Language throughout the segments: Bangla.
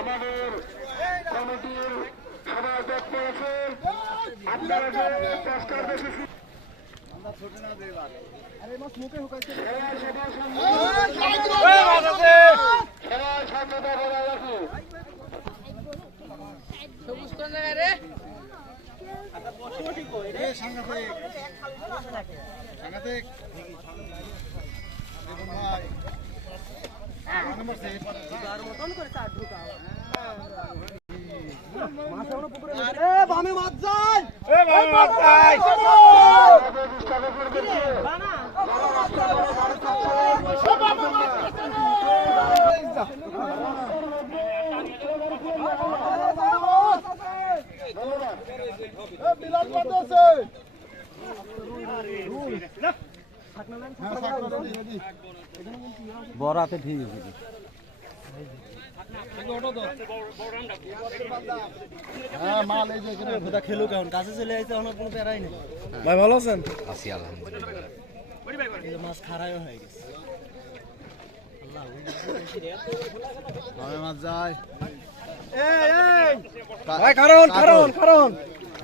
আমাদের কমিটির সবাই দেখতে স্বাধীনতা বজায় রাখুন বরাতে ঠিক আছে হ্যাঁ মাল এই যে এখানে ভোদা খেলো কেমন কাছে চলে কোনো প্যারাই নেই। ভাই ভালো আছেন? আছি আলহামদুলিল্লাহ। এই যে মাছ খারাইও হয়ে গেছে। মাছ যায়। ভাই কারণ কারণ কারণ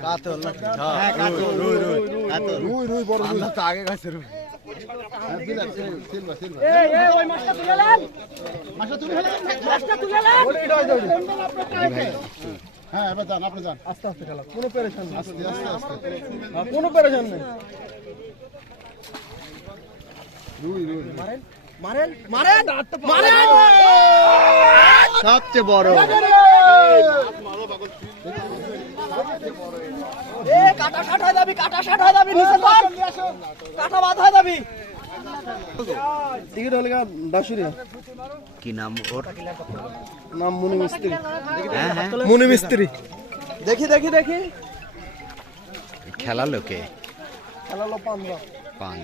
কাতল হ্যাঁ কাতল। রুই রুই কাতল। রুই রুই বড় আল্লাহ তো আগে গেছে রুই। হ্যাঁ এবার যান আপনি যান। আস্তে আস্তে খেলা। কোনো পেরেশান আস্তে আস্তে আস্তে। হ্যাঁ, কোনো পেরেশান নেই। রুই রুই মারেন মারেন মারেন মারেন। সবচেয়ে বড় এ কাটা শাট হয়ে যাবি কাটা হয়ে যাবি নিচে কর কাটা বাদ হয়ে যাবি টিকিট হলে দাসুরি কি নাম ওর? নাম মুনি মিস্ত্রি। হ্যাঁ হ্যাঁ। মুনি মিস্ত্রি। দেখি দেখি দেখি। খেলা লোকে খেলালো পান্ডা পাঁচ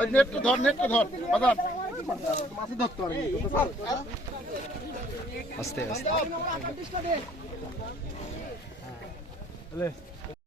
ওই নেটটা ধর নেটটা ধর বাজার মাছ ধরতে পারবি আস্তে আস্তে।